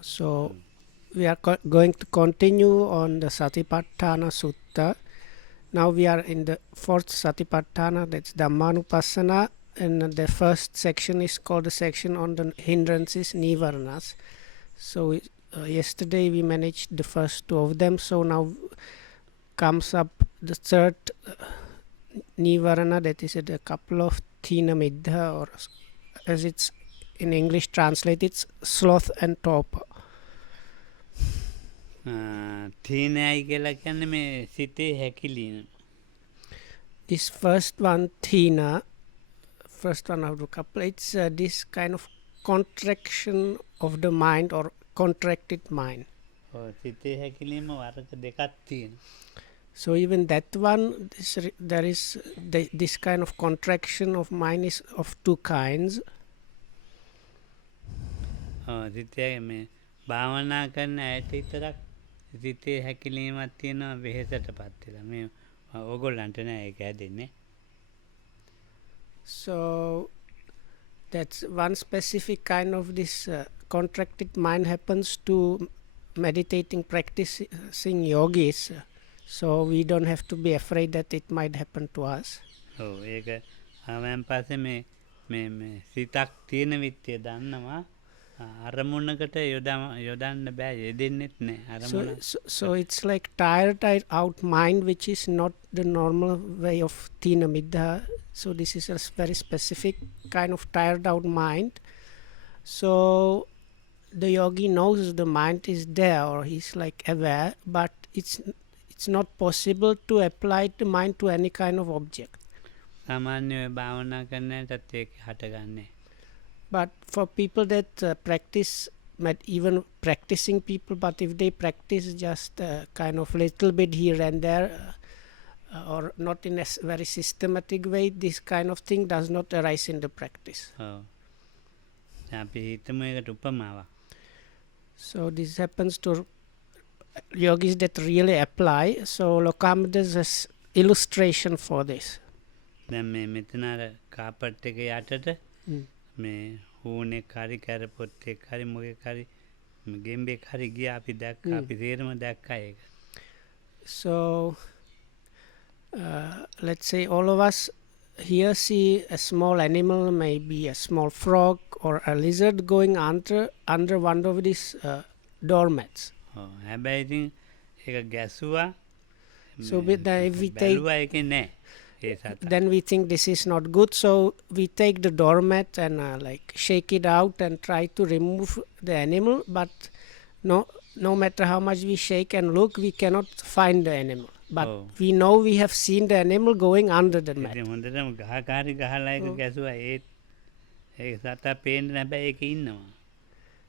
So we are going to continue on the Satipatthana Sutta. Now we are in the fourth Satipatthana, that's Dhammanupassana, and the first section is called the section on the hindrances, nivaranas. So yesterday we managed the first two of them, so now comes up the third nivarana, that is a couple of thina-middha, or as it's in English translated, it's sloth-and-torpor. තීනයයි කියලා කියන්නේ මේ සිතේ හැකිලීම. This first one, thina, first one of the couple, it's this kind of contraction of the mind or contracted mind. සිතේ හැකිලීම වරක දෙකක් තියෙනවා. So even that one, there is this kind of contraction of mind is of two kinds. සිතේ මේ භාවනා කරන ඇයට විතරක් සිතේ හැකිලීමක් තියෙනවා වෙහෙසටපත් වෙලා. මේ ඕගොල්ලන්ට නෑ ඒක හැදෙන්නේ. So that's one specific kind of this contracted mind happens to meditating practicing yogis. So we don't have to be afraid that it might happen to us. ඒක ආවයන් පස්සේ මේ සිතක් තියෙන විත්‍ය දන්නවා. අරමුණකට යොදන්න බෑ යෙදෙන්නෙත් නෑ අරමුණ. So it's like tired out mind, which is not the normal way of thina-middha. So this is a very specific kind of tired out mind. So the yogi knows the mind is there, or he's like aware, but it's not possible to apply the mind to any kind of object. සාමාන්‍ය භාවනා කරන්නටත් ඒක හටගන්නේ. But for people that practice, even practicing people, but if they practice just kind of little bit here and there, or not in a very systematic way, this kind of thing does not arise in the practice. අපි හිතමු ඒකට උපමාවක්. So this happens to yogis that really apply. So Lokam, there's an illustration for this. දැන් මේ මෙතන අර carpet එක යටට මේ හූනෙක් හරි කැරපොත්තෙක් හරි මොකෙක් හරි ගෙම්බෙක් හරි ගියා අපි දැක්කා. අපි තේරම දැක්කා ඒක. So let's say all of us here see a small animal, maybe a small frog or a lizard going under one of these doormats. හැබැයි ඉතින් ඒක ගැසුවා. So if we take, බැලුවා ඒකේ නෑ. then we think this is not good, so we take the doormat and like shake it out and try to remove the animal, but no matter how much we shake and look, we cannot find the animal. But we know we have seen the animal going under the mat. ඉතින් හොඳටම ගහකාරි ගහලා ඒක ගැසුවා. ඒ සතා පේන්නේ නැබැයි ඒක ඉන්නවා.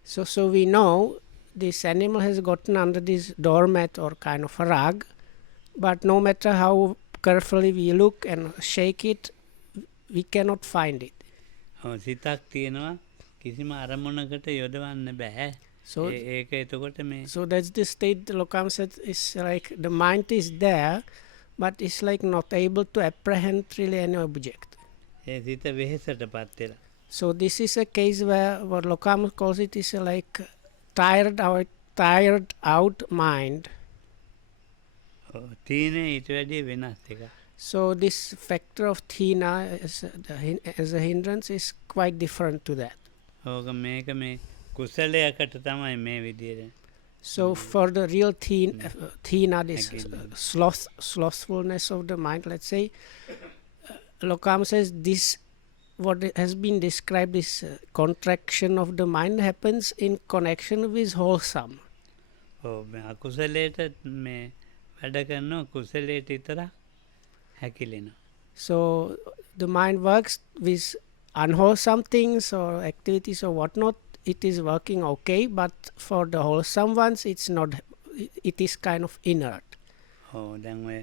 So we know this animal has gotten under this doormat or kind of a rug, but no matter how carefully we look and shake it, we cannot find it. සිතක් තියෙනවා කිසිම අරමුණකට යොදවන්න බෑ. ඒක එතකොට මේ So that's the state Lokam said, is like the mind is there, but it's like not able to apprehend really any object. ඒ සිත වෙහෙසටපත් වෙලා. So this is a case where what Lokam calls it is like tired out mind. තීනේ ඊට වැඩිය වෙනස් එකක්. So this factor of thina as a hindrance is quite different to that. ඕක මේක මේ කුසලයකට තමයි මේ විදියට. So for the real thina, this slothfulness of the mind, let's say, Lokam says this, what has been described, this contraction of the mind happens in connection with wholesome. අකුසලයට මේ වැඩ කරනවා කුසලයට විතරක් හැකිලෙනවා. So the mind works with unwholesome things or activities or whatnot, it is working okay, but for the wholesome ones it's not, it is kind of inert. දැන් ඔය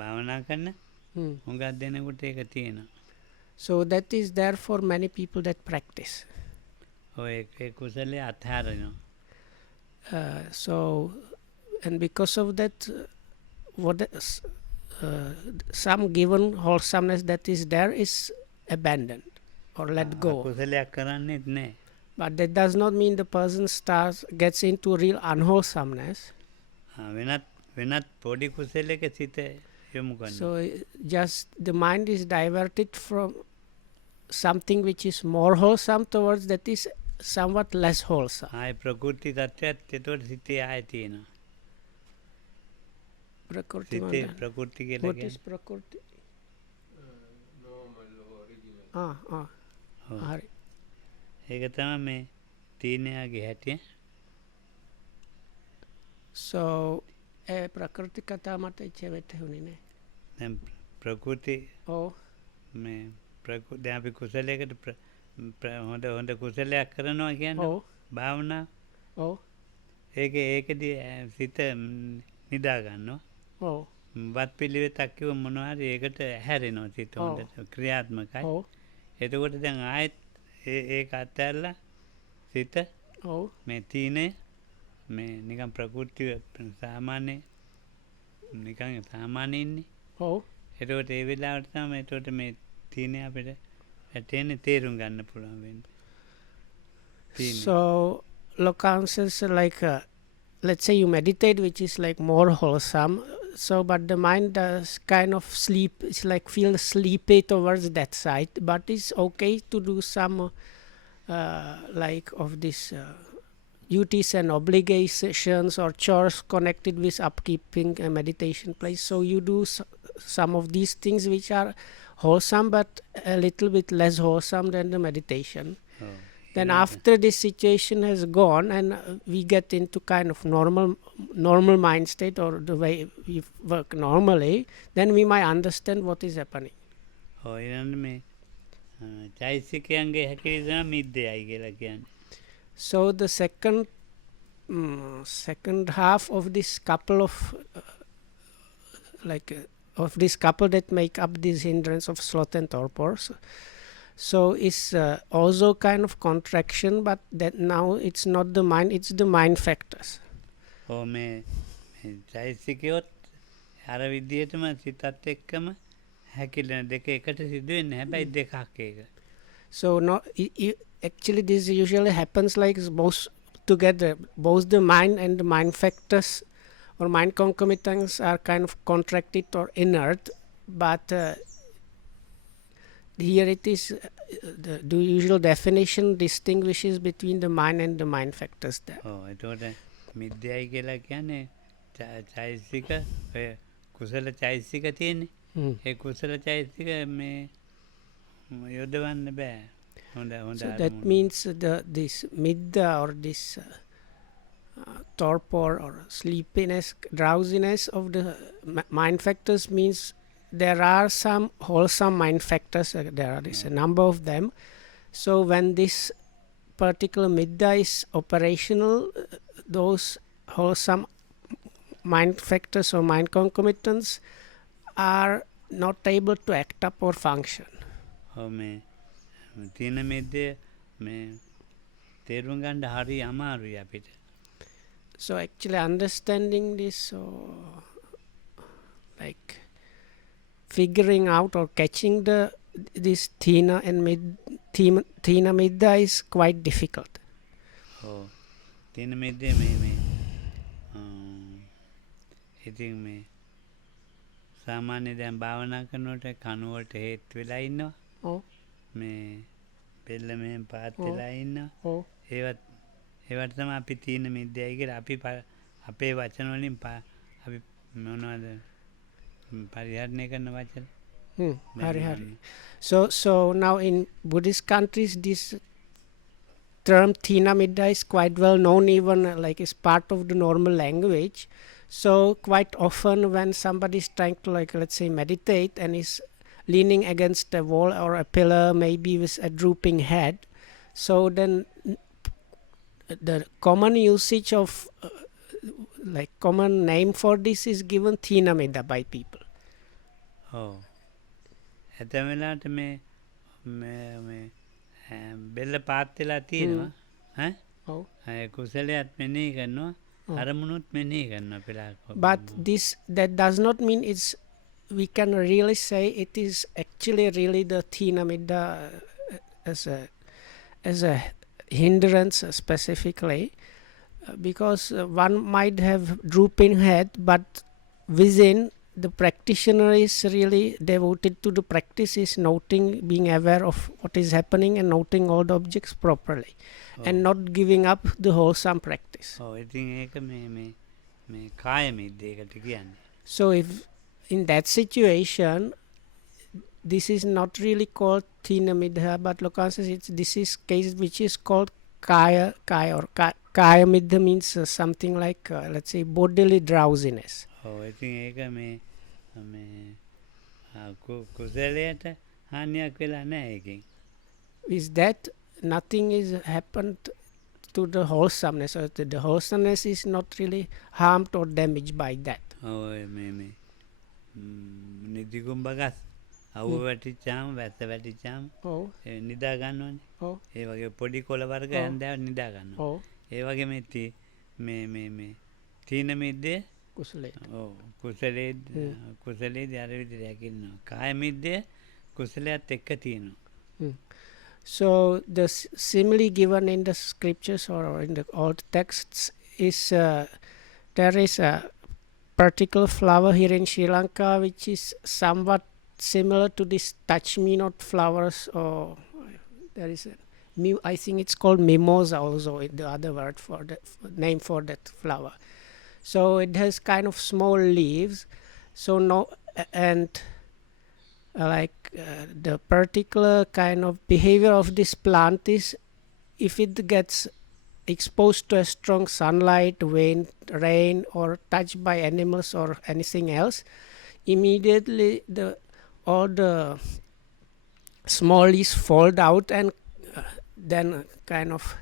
භාවනා කරන හුඟක් දෙනෙකුට ඒක තියෙනවා. So that is there for many people that practice. ඒ කුසලයේ අත්හැරෙනවා. So and because of that, some given wholesomeness that is there is abandoned or let go. කුසලයක් කරන්නේත් නෑ. But that does not mean the person gets into real unwholesomeness. වෙනත් පොඩි කුසලයක සිත යොමු කරනවා. So just the mind is diverted from something which is more wholesome towards that is somewhat less wholesome. ආය ප්‍රකෘති තත්ත්වයක් එතකොට සිතේ ආය තියෙනවා. Prakrti සිතේ ප්‍රකෘති කියලා What is කියන්නේ. Prakrti? normal or original. ඔව්. Hari. ඒක තමයි මේ තීනයාගේ හැටි. So Prakrti kata mata iche වැටහුනේ නෑ. දැන් ප්‍රකෘති ඔව්. මේ දැන් අපි කුසලයකට හොඳ කුසලයක් කරනවා කියන්නේ ඔව්. භාවනාව. ඔව්. ඒකෙදී සිත නිදා ගන්නවා. ඔව්. වත් පිළිවෙතක් කිව්ව මොනවා හරි ඒකට හැරෙනවා සිත හොඳට ක්‍රියාත්මකයි. ඔව්. එතකොට දැන් ආයෙත් ඒක අත්හැරලා සිත ඔව්. මේ තීනය මේ නිකන් ප්‍රකෘතිය සාමාන්‍ය නිකන් සාමාන්‍ය ඉන්නේ. ඔව්. එතකොට ඒ වෙලාවට තමයි එතකොට මේ තීනය අපිට ඇටෙන්නේ තේරුම් ගන්න පුළුවන් වෙන්නේ. තීනය. So lokanses like let's say you meditate, which is like more wholesome. So but the mind does kind of sleep. It's like feel sleepy towards that side. But it's okay to do some like of this duties and obligations or chores connected with upkeeping a meditation place. So you do some of these things which are wholesome but a little bit less wholesome than the meditation. ඔව්. Then after this situation has gone and we get into kind of normal mind state or the way we work normally, then we might understand what is happening. ඔව් ඊළඟ මේ චෛසිකයන්ගේ හැකිලි තමයි මිද්දයයි කියලා කියන්නේ. So the second half of this couple of of this couple that make up this hindrance of sloth and torpor. So it's also kind of contraction, but that now it's not the mind, it's the mind factors. ඔව් මේ චෛසිකයොත් අර විදිහටම සිතත් එක්කම හැකිලෙන දෙක එකට සිදු වෙන්නේ. හැබැයි දෙකක් ඒක. So actually this usually happens like both together, both the mind and the mind factors or mind concomitants are kind of contracted or inert, but here it is the usual definition distinguishes between the mind and the mind factors there. ඔව් එතකොට මිද්දයයි කියලා කියන්නේ චෛසික ඔය කුසල චෛසික තියෙන්නේ. ඒ කුසල චෛසික මේ යොදවන්න බෑ. So that means this middha or this torpor or sleepiness, drowsiness of the mind factors means there are some wholesome mind factors. There is a number of them. So when this particular middha is operational, those wholesome mind factors or mind concomitants are not able to act up or function. ඔව් මේ thina-middha මේ තේරුම් ගන්න හරි අමාරුයි අපිට. So actually understanding this like figuring out or catching this thina-middha is quite difficult. ඔව් thina-middha මේ ඉතින් මේ සාමාන්‍ය දැන් භාවනා කරනකොට කනුවට හේත් වෙලා ඉන්නවා. ඔව්. මේ බෙල්ල මෙහෙම පාත් වෙලා ඉන්නවා. ඔව්. ඒවට තමයි අපි thina-middhයි කියලා අපි අපේ වචන වලින් අපි මොනවද පරිහරණය කරන වචන. Hari. So now in Buddhist countries this term thina-middha is quite well known, even like it's part of the normal language. So quite often when somebody is trying to like let's say meditate and is leaning against a wall or a pillar, maybe with a drooping head, so then the common usage of like common name for this is given thina-middha by people. ඔව් ඇතැම් වෙලාවට මේ බෙල්ල පාත් වෙලා තියෙනවා. ඔව්. කුසලයක් මෙනෙහි කරනවා. අරමුණුත් මෙනෙහි කරනවා පිළාක. But that does not mean we can really say it is actually really the thina-middha as a hindrance specifically, because one might have drooping head, but within the practitioner is really devoted to the practice, is noting, being aware of what is happening and noting all the objects properly, and not giving up the wholesome practice. ඉතින් ඒක මේ කාය මිද්දේකට කියන්නේ. So if in that situation, this is not really called thina-middha, but Lokan says this is case which is called kaya or kaya middha, means something like let's say bodily drowsiness. ඉතින් ඒක මේ කුසලයට හානියක් වෙලා නැහැ ඒකෙන්. Is that nothing is happened to the wholesomeness, or the wholesomeness is not really harmed or damaged by that. මේ නිදිගුම් බගස් අවුව වැටිච්චාම වැස්ස වැටිච්චාම නිදා ගන්නවනේ. ඒ වගේ පොඩි කොළ වර්ග හැන්දෑවට නිදා ගන්නවා. ඒ වගේ මේ තීන මිද්දේ කුසලේදී අර විදිහට හැකින්නවා. කාය මිද්දේ කුසලයට එක්ක තියෙනවා. So the simile given in the scriptures or in the old texts is there is a particular flower here in Sri Lanka which is somewhat similar to this touch me not flowers, or there is I think it's called mimosa also, the other word for the name for that flower. So it has kind of small leaves, so the particular kind of behavior of this plant is, if it gets exposed to a strong sunlight, rain, or touched by animals or anything else, immediately all the small leaves fall out, and then kind of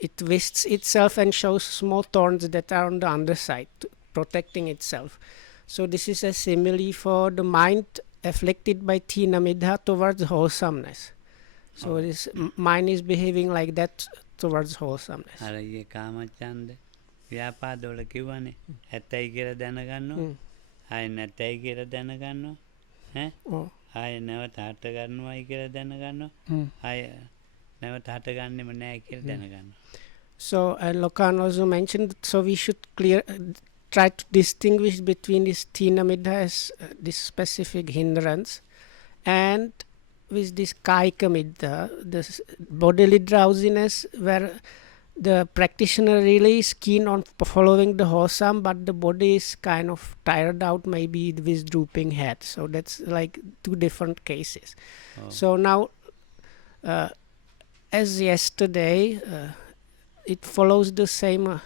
it twists itself and shows small thorns that are on the underside, protecting itself. So this is a simile for the mind afflicted by thina-middha towards wholesomeness. So this mind is behaving like that towards wholesomeness. අර ඊයේ කාමච්ඡන්ද ව්‍යාපාදවල කිව්වනේ ඇත්තයි කියලා දැනගන්නවා. ආයෙ නැත්තයි කියලා දැනගන්නවා. ආයෙ නැවත හට ගන්නවයි කියලා දැනගන්නවා. ආයෙ නැවත හට ගන්නෙම නැහැ කියලා දැනගන්නවා. So Lokan also mentioned, so we should try to distinguish between this thina-middha as this specific hindrance, and with this kaika-middha, this bodily drowsiness, where the practitioner really is keen on following the wholesome, but the body is kind of tired out, maybe with drooping head. So that's like two different cases. So now, as yesterday, it follows the same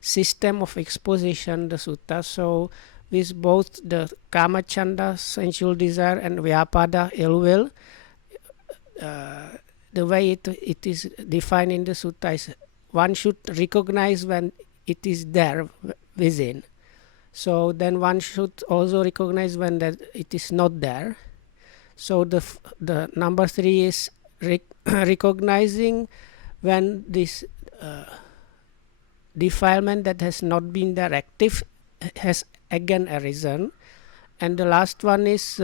system of exposition, the sutta. So with both the kamachanda, sensual desire, and vyapada, ill will, the way it is defined in the sutta is, one should recognize when it is there within. So then one should also recognize when that it is not there. So the number 3 is recognizing when this defilement that has not been there active has again arisen, and the last one is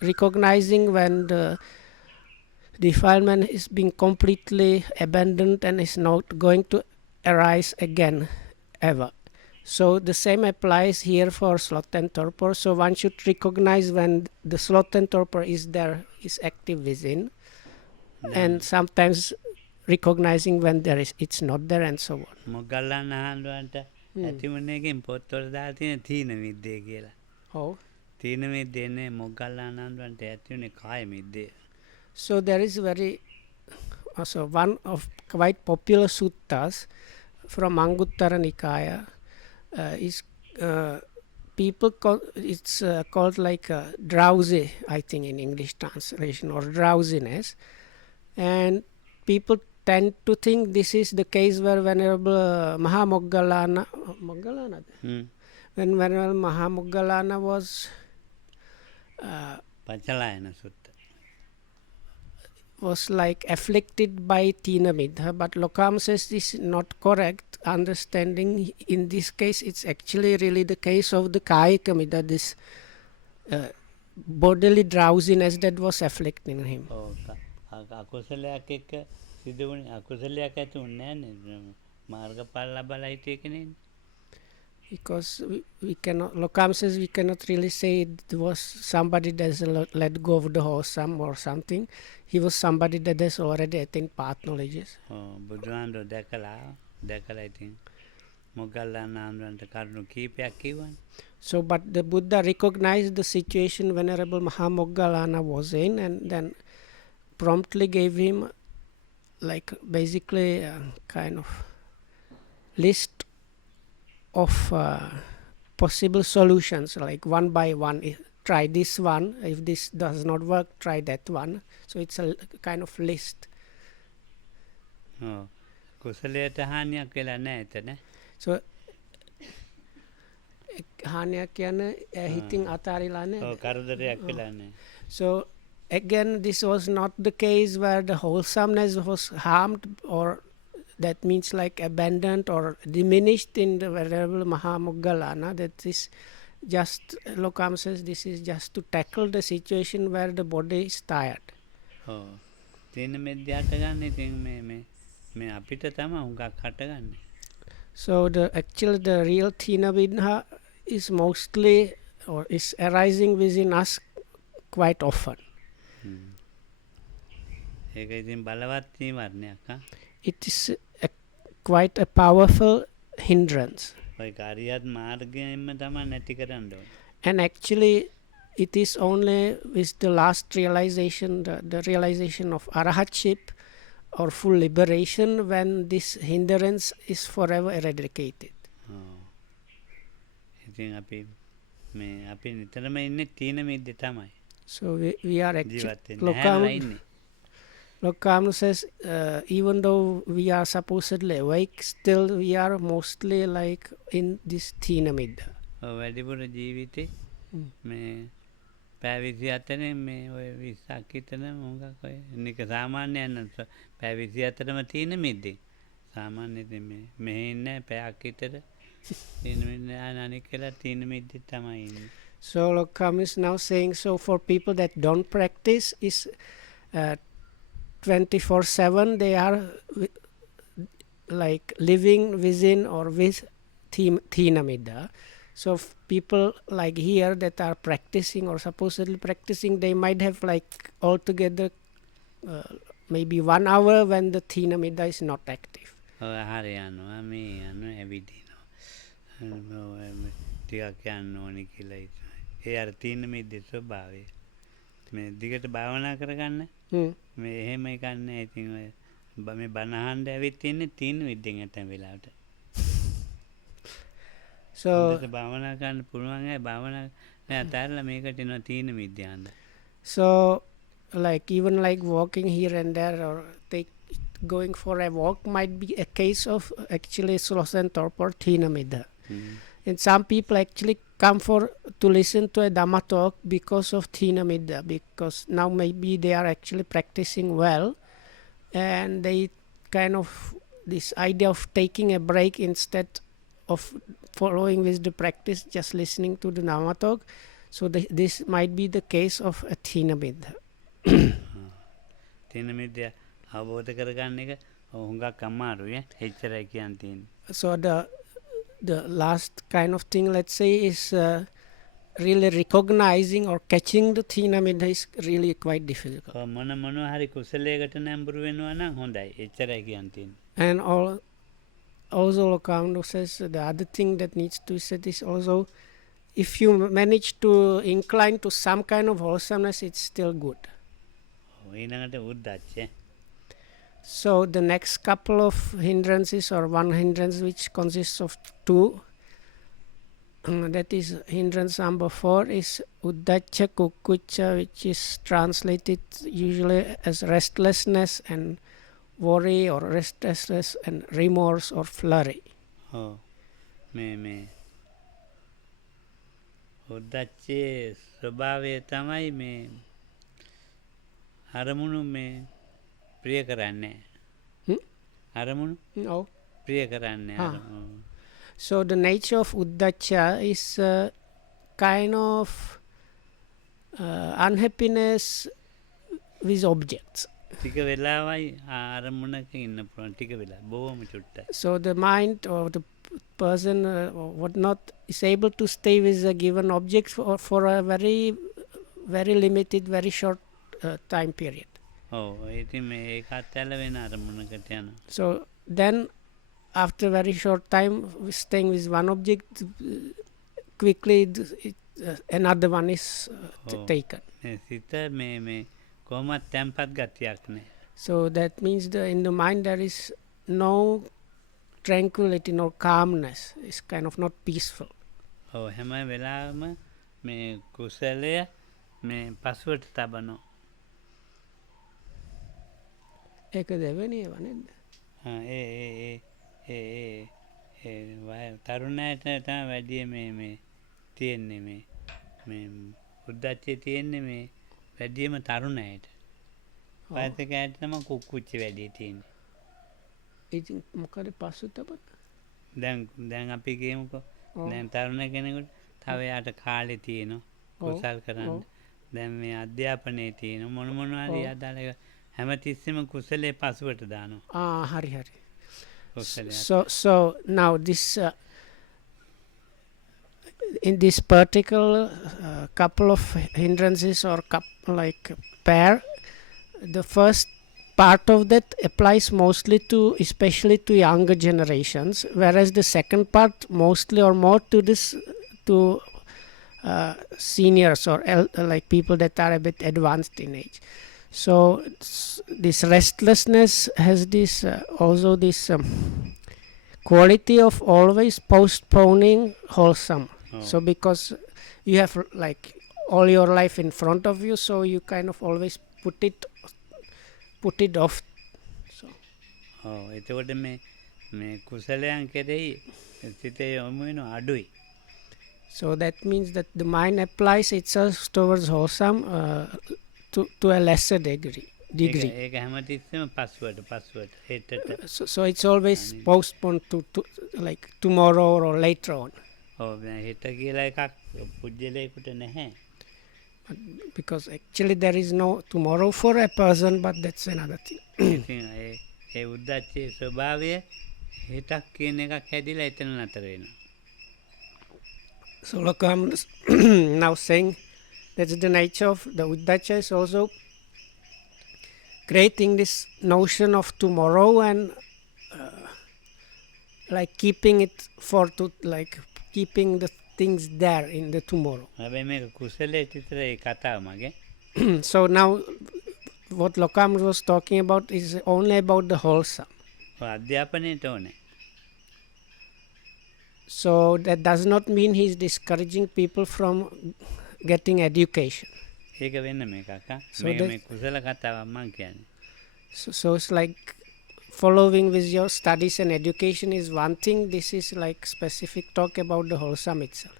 recognizing when the defilement is being completely abandoned and is not going to arise again ever. So the same applies here for sloth-and-torpor. So one should recognize when the sloth-and-torpor is there, is active within, and sometimes recognizing when it's not there, and so on. Moggallana ආහන්දුවන්ට ඇතිවුණේකින් පොත්වල දාලා තියෙන තීන මිද්දේ කියලා. තීන මිද්දේනේ මොග්ගල්ලාන ආහන්දුවන්ට ඇතිවුණේ කාය මිද්දේ. So there is also one of quite popular suttas from Anguttara Nikaya is people it's called like drowsy, I think in English translation, or drowsiness, and people tend to think this is the case where Venerable Mahamoggallana when Venerable Mahamoggallana was Pachalayana Sutta was like afflicted by thina-middha, but Lokam says this is not correct understanding. In this case, it's actually really the case of the kayika-middha, this bodily drowsiness that was afflicting him. අකුසලයක් එක්ක සිදුවුණේ අකුසලයක් ඇති වුණේ නැහැ නේ. මාර්ගඵල ලබලා හිටිය කෙනෙක්. Because we cannot, Lokam says we cannot really say it was somebody that let go of the wholesome or something. He was somebody that has already attained path knowledges. බුදුහාමුදුරුවෝ දැකලා ඉතින් මොග්ගල්ලාන ආනන්දන්ට කරුණු කීපයක් කිව්වනේ. So, but the Buddha recognized the situation Venerable Mahamoggallana was in, and then promptly gave him like basically a kind of list of possible solutions, like one by one. Try this one. If this does not work, try that one. So it's a kind of list. කුසලයට හානියක් වෙලා නැහැ එතන. So හානියක් කියන්නේ හිතින් අතාරිලා නැහැ. කරදරයක් වෙලා නැහැ. So again, this was not the case where the wholesomeness was harmed, or that means like abandoned or diminished in the Venerable Mahamoggallana. That is just, Lokam says, this is just to tackle the situation where the body is tired. thina-middha ගන්න ඉතින් මේ අපිට තමයි හුඟක් හටගන්නේ. So actually the real thina-middha is mostly, or is arising within us quite often. ඒක ඉතින් බලවත් නිවරණයක්. It is quite a powerful hindrance. ඔය කාර්යයත් මාර්ගයෙන්ම තමයි නැති කරන්න ඕනේ. And actually it is only with the last realization, the realization of arahatship or full liberation, when this hindrance is forever eradicated. ඉතින් අපි නිතරම ඉන්නේ thina-middha තමයි. So we are actually, Lokam Lokam says, even though we are supposedly awake, still we are mostly like in this thina-middha. වැඩිපුර ජීවිතේ මේ පැය 24 මේ ඔය 20ක් විතර මොකක් ඔය නික සාමාන්‍යයෙන් පැය 24ම thina-middha. සාමාන්‍යයෙන් මෙහෙ ඉන්නේ පැයක් විතර thina-middha අනික කියලා thina-middha තමයි ඉන්නේ. So Lokam is now saying, so for people that don't practice, is 24/7 they are like living within or with thina-middha. So people like here that are practicing or supposedly practicing, they might have like altogether maybe 1 hour when the thina-middha is not active. හරි යනවා මේ යනවා ඇවිදිනවා ටිකක් යන්න ඕනේ කියලා හිතනවා. ඒ අර thina-middha ස්වභාවය. මේ දිගට භාවනා කරගන්න මේ එහෙම එකක් නැහැ. ඉතින් ඔය මේ බණ අහන්න ඇවිත් ඉන්නේ thina-middhen ඇතැම් වෙලාවට. So භාවනා කරන්න පුළුවන් අය භාවනා නෑ අතාරලා මේකට එනවා thina-middha යන්න. So like even like walking here and there, or going for a walk might be a case of actually Sloth-and-torpor thina-middha. And some people actually come to listen to a Dhamma talk because of thina-middha, because now maybe they are actually practicing well, and they kind of, this idea of taking a break instead of following with the practice, just listening to the Dhamma talk. So this might be the case of a thina-middha. thina-middha අවබෝධ කරගන්න එක හුඟක් අමාරුයි. එච්චරයි කියන්න තියෙන්නේ. So the last kind of thing, let's say, is really recognizing or catching the thina-middha is really quite difficult. මොනවා හරි කුසලයකට නැඹුරු වෙනවා නම් හොඳයි. එච්චරයි කියන්න තියෙන්නේ. And also Lokam says the other thing that needs to be said is also, if you manage to incline to some kind of wholesomeness, it's still good. ඊළඟට උද්දච්චය. So the next couple of hindrances, or one hindrance which consists of two, that is hindrance number 4, is uddhacca-kukkuccha, which is translated usually as restlessness and worry, or restlessness and remorse or flurry. මේ උද්දච්චයේ ස්වභාවය තමයි මේ අරමුණු මේ ප්‍රිය කරන්නේ. අරමුණු ප්‍රිය කරන්නේ. So the nature of uddhacca is kind of unhappiness with objects. ටික වෙලාවයි ආරමුණක ඉන්න පුළුවන් ටික වෙලා බොහොම චුට්ටයි. So the mind or the person or whatnot is able to stay with a given object for a very limited, very short time period. ඔව් ඉතින් මේ ඒකත් ඇල වෙන අරමුණකට යනවා. So then after very short time staying with one object, quickly another one is taken. සිත මේ කොහොමත් තැම්පත් ගතියක් නැහැ. So that means in the mind there is no tranquility, no calmness. It's kind of not peaceful. ඔව් හැම වෙලාවෙම මේ කුසලය මේ පසුවට තබනවා. ඒක දෙවෙනි ඒවා නේද? තරුණයට තමයි වැඩි මේ තියෙන්නේ මේ උද්දච්චය තියෙන්නේ මේ වැඩිම තරුණයට. වයසකයට තමයි කුක්කුච්ච වැඩි තියෙන්නේ. ඉතින් මොකද පසුතබන? දැන් අපි කියමුකෝ දැන් තරුණ කෙනෙකුට තව යාට කාලේ තියෙනවා කුසල් කරන්න. දැන් මේ අධ්‍යාපනයේ තියෙන මොන හරි අදාළ හැමතිස්සෙම කුසලයේ පසුවට දානවා. හරි. So now this in this particular couple of hindrances or pair, the first part of that applies mostly especially to younger generations, whereas the second part mostly or more to seniors or like people that are a bit advanced in age. So this restlessness has this also this quality of always postponing wholesome. So because you have like all your life in front of you, so you kind of always put it off. So එතකොට මේ කුසලයන් කෙරෙහි සිතේ යොමු වෙන අඩුයි. So that means that the mind applies itself towards wholesome to a lesser degree. ඒක හැමතිස්සෙම පස්සුවට හෙටට. So it's always postponed to like tomorrow or later on. හෙට කියලා එකක් පුජ්‍යලයකට නැහැ. Because actually there is no tomorrow for a person, but that's another thing. ඉතින් ඒ උද්දච්චයේ ස්වභාවය හෙටක් කියන එකක් හැදිලා එතන නතර වෙනවා. So look, I'm now saying that's the nature of the uddhacca is also creating this notion of tomorrow and like keeping it keeping the things there in the tomorrow. So now what Lokam was talking about is only about the wholesome. So that does not mean he is discouraging people from getting education. So it's like following with your studies and education is one thing. This is like specific talk about the wholesome itself.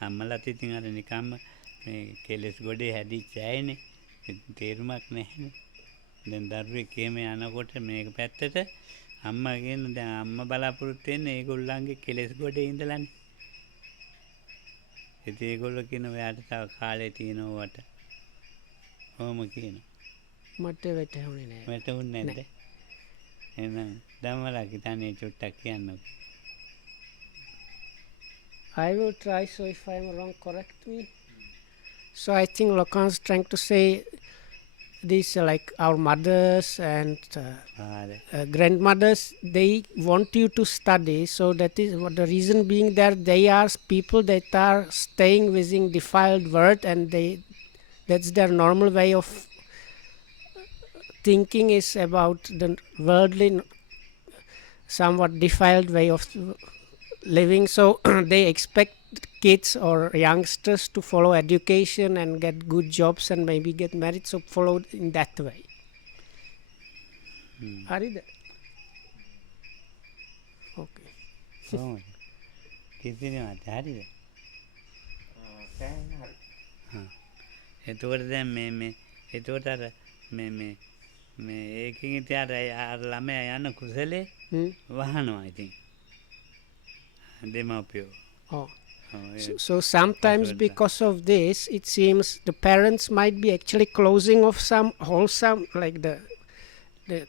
අම්මලත් ඉතින් අර නිකම්ම මේ කෙලස් ගොඩේ හැදිච්ච අයනේ තේරුමක් නැහැනේ. දැන් දරුවෙක් එහෙම යනකොට මේක පැත්තට අම්මා කියන දැන් අම්මා බලාපොරොත්තු වෙන්නේ ඒගොල්ලන්ගේ කෙලස් ගොඩේ ඉඳලානේ. ඉතින් ඒගොල්ලෝ කියන ඔයාට තව කාලේ තියෙනවට. කොහොම කියනවා. මට වැටහුනේ නැහැ. වැටහුන්නේ නැද්ද? එහෙනම් ධම්මලක් ඉතනේ චුට්ටක් කියන්නකෝ. I will try, so if I am wrong, correct me. So I think Lacan is trying to say these like our mothers and grandmothers, they want you to study. So that is what the reason being that they are people that are staying within defiled world, and that's their normal way of thinking is about the worldly, somewhat defiled way of living. So they expect kids or youngsters to follow education and get good jobs and maybe get married, so follow in that way. Harida? Okay. එතකොට දැන් මේ එතකොට අර මේ ඒකින් ඉතින් අර ළමයා යන කුසලේ වහනවා ඉතින් දෙමාපියෝ. Oh. So sometimes because of this, it seems the parents might be actually closing off some wholesome, like the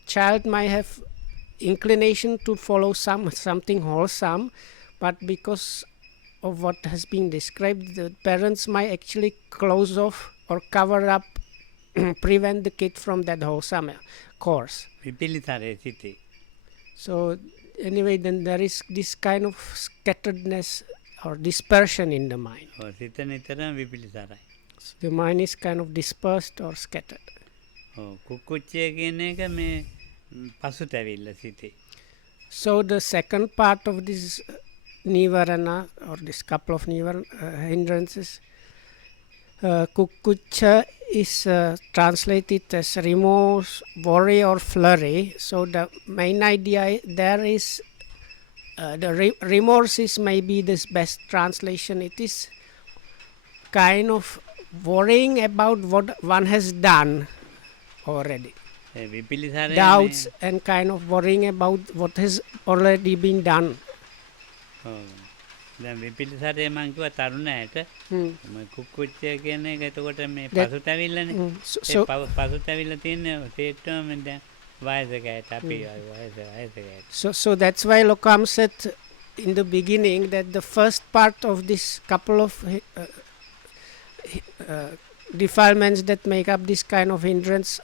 child might have inclination to follow something wholesome, but because of what has been described, the parents might actually close off or cover up, prevent the kid from that wholesome course. So anyway, then there is this kind of scatteredness or dispersion in the mind. So the mind is kind of dispersed or scattered. So the second part of this nivarana, or this couple of hindrances, kukkuccha is translated as remorse, worry or flurry. So the main idea there is remorse is maybe this best translation. It is kind of worrying about what one has done already. Doubts and kind of worrying about what has already been done. දැන් විපිලිසරේ මං කිව්වා තරුණයට කුක්කුච්චය කියන එක එතකොට මේ පසුතැවිල්ලනේ. ඒ පසුතැවිල්ල තියෙන්නේ තේට්ටම දැන් වයසකයට අපි වයසකයට. So that's why Lokam said in the beginning that the first part of this couple of defilements that make up this kind of hindrance,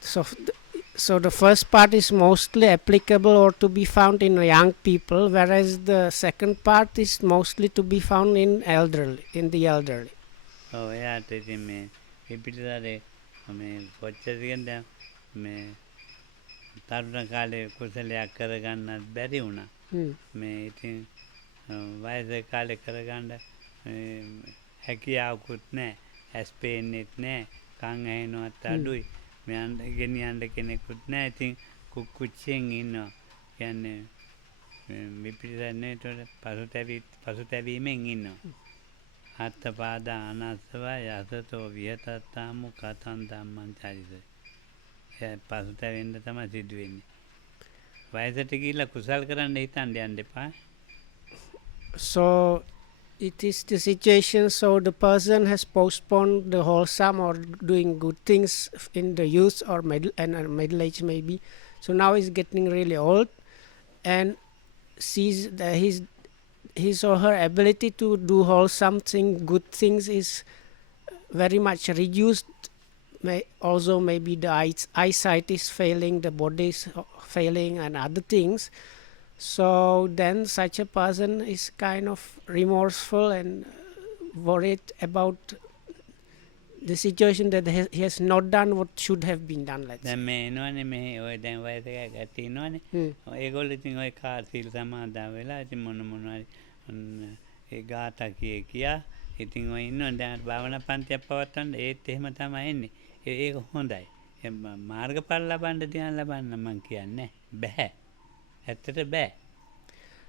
so the first part is mostly applicable or to be found in young people, whereas the second part is mostly to be found in the elderly. Oh, yeah, me විපිලිසරේ මේ කොච්චර කියන්ද මේ තරුණ කාලේ කුසලයක් කරගන්නත් බැරි වුණා. මේ ඉතින් වයස කාලේ කරගන්න හැකියාවකුත් නැහැ. ඇස් පේන්නෙත් නැහැ. කන් ඇහෙනවත් අඩුයි. මෙයන් ගෙනියන්න කෙනෙකුත් නැහැ. ඉතින් කුක්කුච්චෙන් ඉන්නවා. කියන්නේ විපිලිසරේ පසුතැවීමෙන් ඉන්නවා. අත්තපාද අනස්සව යසතෝ විහතත්තාමු කතං ධම්මං චරිතය. පසුතැවෙන්න තමයි සිදු වෙන්නේ. වයසට ගිහිල්ලා කුසල් කරන්න හිතන්න යන්න එපා. So it is the situation, so the person has postponed the wholesome or doing good things in the youth or middle age maybe. So now he's getting really old and sees that his or her ability to do wholesome good things is very much reduced. Also maybe the eyesight is failing, the body is failing and other things. So then such a person is kind of remorseful and worried about the situation that he has not done what should have been done. Let's say. ඒ ගාථා කියා ඉතින් ඔය ඉන්නවා දැන් භාවනා පන්තියක් පවත්වන්න ඒත් එහෙම තමයි එන්නේ. ඒක හොඳයි. මාර්ගඵල ලබන්න ධ්‍යාන ලබන්න මං කියන්නේ බෑ. ඇත්තට බෑ.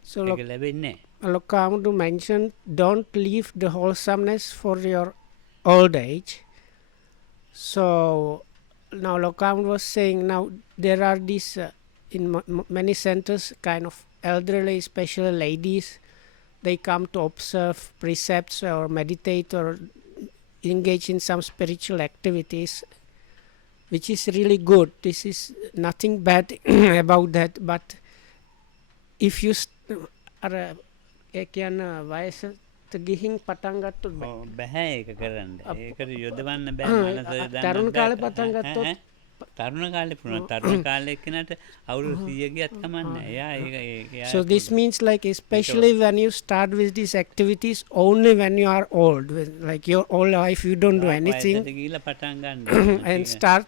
So ඒක ලැබෙන්නේ නැහැ. Lokamudu mentioned don't leave the wholesomeness for your old age. So now Lokamudu was saying now there are these in many centers kind of elderly, especially ladies. They come to observe precepts or meditate or engage in some spiritual activities, which is really good. This is nothing bad about that. But if you are ගිහින් පටන් ගත්තොත් බෑ ඒක කරන්න. ඒකට යොදවන්න බෑ. මනස තරුණ කාලේ පටන් ගත්තොත් තරුණ කාලේ පුරා තරුණ කාලේ කෙනාට අවුරුදු 100 ගියත් කමන්නේ. එයා So this means like especially when you start with these activities only when you are old, like your whole life you don't do anything and start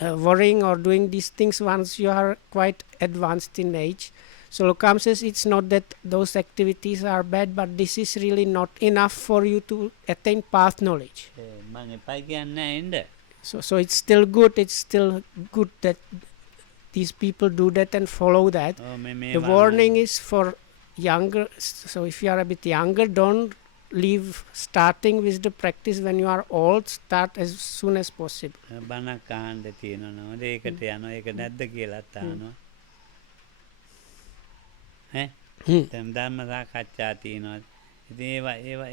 worrying or doing these things once you are quite advanced in age. So Lokam says it's not that those activities are bad, but this is really not enough for you to attain path knowledge. So it's still good. It's still good that these people do that and follow that. The warning is for younger. So if you are a bit younger, don't leave starting with the practice when you are old, start as soon as possible. බණක් අහන්න තියෙනවා නේද? ඒකට යනවා. ඒක නැද්ද කියලාත් අහනවා. දැන් ධර්ම සාකච්ඡා තියෙනවා. ඉතින්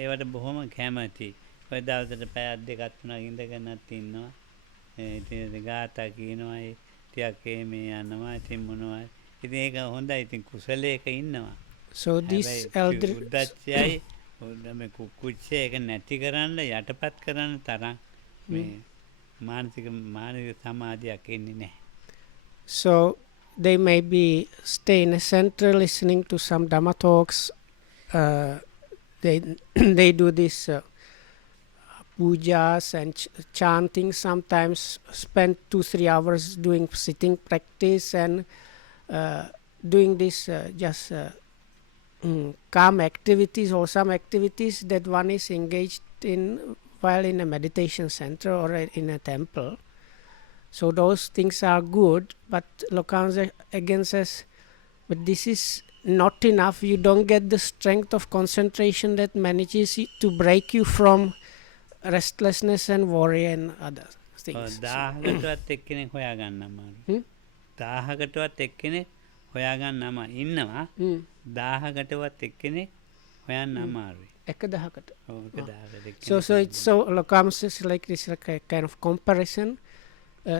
ඒවට බොහොම කැමැති. ඔය දවසට පැයක් දෙකක් තුනක් ඉඳගෙනත් ඉන්නවා. ඉතින් ගාථා කියනවා. ටිකක් මේ යනවා. ඉතින් මොනවා. ඉතින් ඒක හොඳයි. ඉතින් කුසලයක ඉන්නවා. So this elder උද්දච්චයයි මේ කුක්කුච්චය ඒක නැති කරන්න යටපත් කරන්න තරම් මේ මානසික සමාධියක් එන්නේ නැහැ. So they may be stay in a center listening to some Dhamma talks. They do this pujas and chanting. Sometimes spend 2-3 hours doing sitting practice and doing this just calm activities or some activities that one is engaged in while in a meditation center or in a temple. So those things are good, but Lokamsa again says, but this is not enough. You don't get the strength of concentration that manages to break you from restlessness and worry and other things. 1000කටවත් එක්කෙනෙක් හොයාගන්න අමාරුයි. 1000කටවත් එක්කෙනෙක් හොයාගන්නම ඉන්නවා. 1000කටවත් එක්කෙනෙක් හොයන්න අමාරුයි. 1000කට. ඔව් 1000කට. So it's so Lokamsa is like this like a kind of comparison.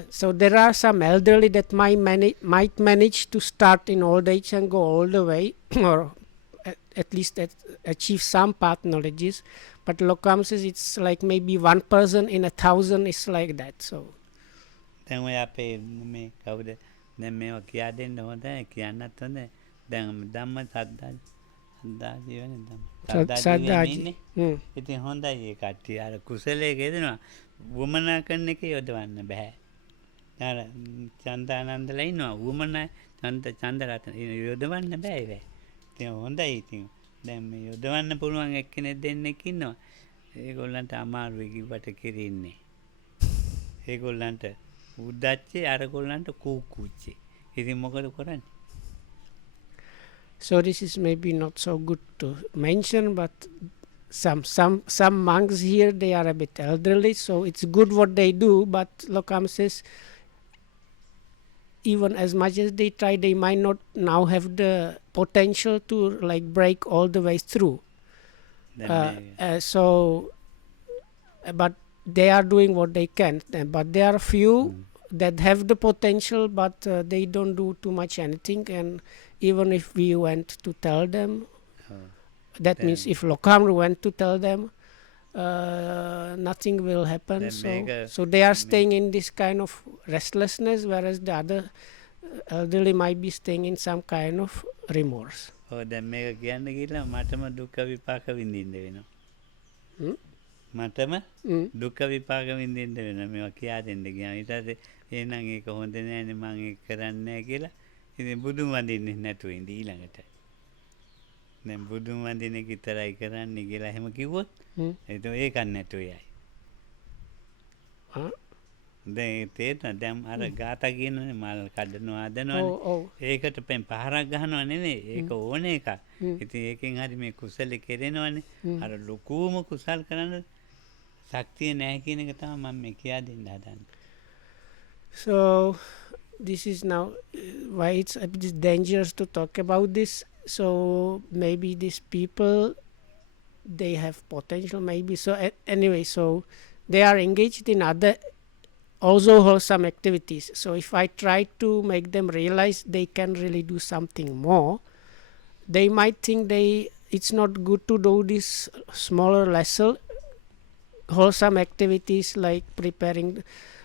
So there are some elderly that might manage to start in old age and go all the way, or at least achieve some path knowledges. But Lokam says it's like maybe 1 person in 1,000 is like that. So දැන් ඔය අපේ මේ කවුද දැන් මේවා කියා දෙන්න හොඳයි කියන්නත් හොඳයි. දැන් ධම්ම සද්දාජී වෙන ධම්ම. සද්දාජී. ඉතින් හොඳයි ඒ කට්ටිය අර කුසලයේ ගෙදෙනවා. වමනා කරන එක යොදවන්න බෑ. අර චන්දානන්දලා ඉන්නවා වුමනා චන්දරතන යොදවන්න බෑ ඒක. ඉතින් හොඳයි ඉතින්. දැන් මේ යොදවන්න පුළුවන් එක්කෙනෙක් දෙන්නෙක් ඉන්නවා. ඒගොල්ලන්ට අමාරුයි කිව්වට කෙරෙන්නේ. ඒගොල්ලන්ට උද්දච්චේ අරගොල්ලන්ට කුක්කුච්චේ. ඉතින් මොකද කරන්නේ? So this is maybe not so good to mention, but some monks here, they are a bit elderly, so it's good what they do, but Lokam says even as much as they try, they might not now have the potential to like break all the way through. But they are doing what they can. But there are few that have the potential, but they don't do too much anything. And even if we went to tell them, that means if Lokamru went to tell them, nothing will happen. So they are staying in this kind of restlessness, whereas the other elderly might be staying in some kind of remorse. දැන් මේක කියන්න ගිහලා මටම දුක් විපාක විඳින්න වෙනවා. මටම දුක් විපාක විඳින්න වෙනවා මේවා කියා දෙන්න ගියා. ඊට පස්සේ එහෙනම් ඒක හොඳ නෑනේ මම ඒක කරන්නේ නෑ කියලා. ඉතින් බුදුන් වඳින්නේ නැතුව ඉඳී ඊළඟට. දැන් බුදුන් වඳින එක විතරයි කරන්නේ කියලා එහෙම කිව්වොත් ඒක ඒකක් නැතුව යයි. දැන් තේරෙනවද දැන් අර ගාථා කියනනේ මල් කඩනවා හදනවනේ. ඒකට පහරක් ගහනව නෙමෙයි. ඒක ඕනේ එකක්. ඉතින් ඒකෙන් හරි මේ කුසලෙ කෙරෙනවනේ. අර ලොකුම කුසල් කරන්න ශක්තිය නැහැ කියන එක තමයි මම මේ කියා දෙන්න හදන්නේ. So this is now why it's a bit dangerous to talk about this. So maybe these people, they have potential maybe. So anyway, so they are engaged in other also wholesome activities. So if I try to make them realize they can really do something more, they might think it's not good to do these smaller, lesser wholesome activities like preparing